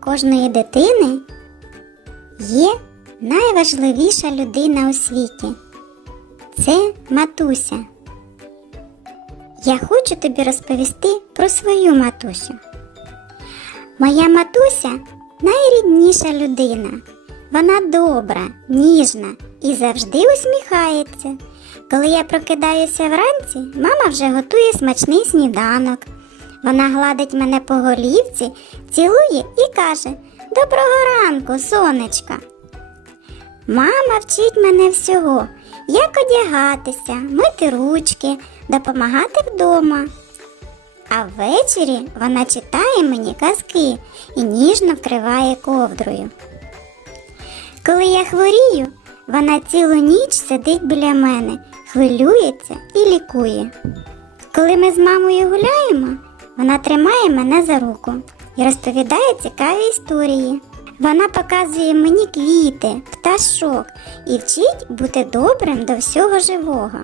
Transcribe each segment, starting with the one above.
кожної дитини є найважливіша людина у світі. Це матуся. Я хочу тобі розповісти про свою матусю. Моя матуся найрідніша людина. Вона добра, ніжна і завжди усміхається. Коли я прокидаюся вранці, мама вже готує смачний сніданок. Вона гладить мене по голівці, цілує і каже Доброго ранку, сонечка. Мама вчить мене всього, як одягатися, мити ручки, допомагати вдома. А ввечері вона читає мені казки і ніжно вкриває ковдрою. Коли я хворію, вона цілу ніч сидить біля мене, хвилюється і лікує. Коли ми з мамою гуляємо, вона тримає мене за руку і розповідає цікаві історії. Вона показує мені квіти, пташок і вчить бути добрим до всього живого.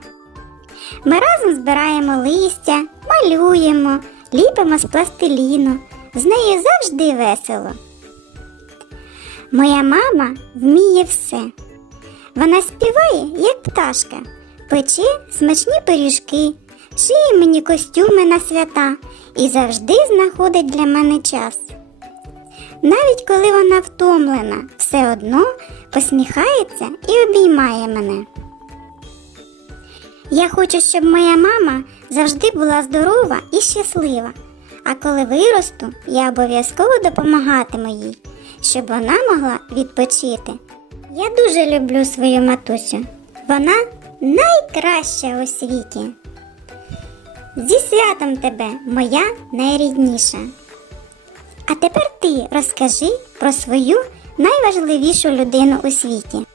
Ми разом збираємо листя, малюємо, ліпимо з пластиліну. З нею завжди весело. Моя мама вміє все. Вона співає, як пташка, пече смачні пиріжки, шиє мені костюми на свята і завжди знаходить для мене час. Навіть коли вона втомлена, все одно посміхається і обіймає мене. Я хочу, щоб моя мама завжди була здорова і щаслива. А коли виросту, я обов'язково допомагатиму їй, щоб вона могла відпочити. Я дуже люблю свою матусю. Вона найкраща у світі. Зі святом тебе, моя найрідніша. А тепер ти розкажи про свою найважливішу людину у світі.